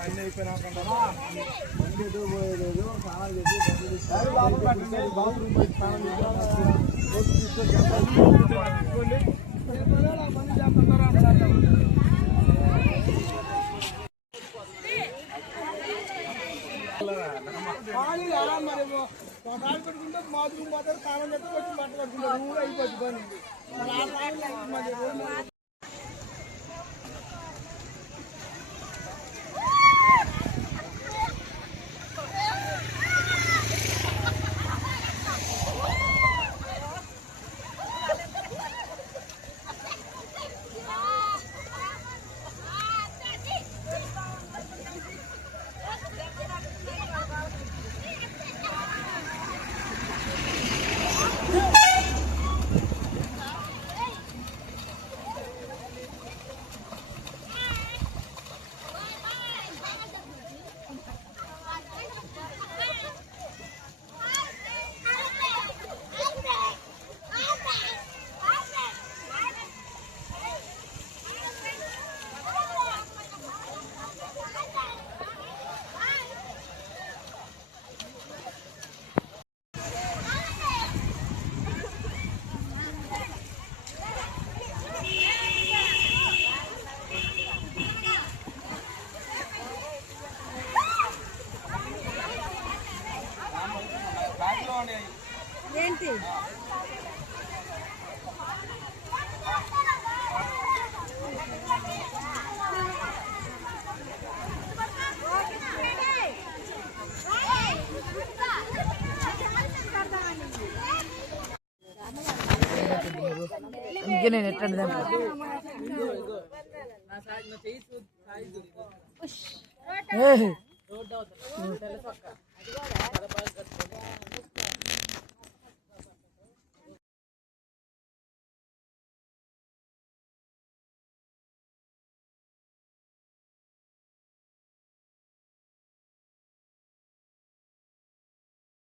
అన్నీ అయిపోయినాకంటారా బండి ఎటు పోయేలేదు స్నానాలు చేసి బాత్రూమ్ పోయి స్నానం పెట్టుకుంటే బాత్రూమ్ పోతారు స్నానం చేస్తే వచ్చి బట్ట కట్టుకుంటారు ఊరు అయిపోద్ది పని ఏంటి అందుకే నేను ఎట్లా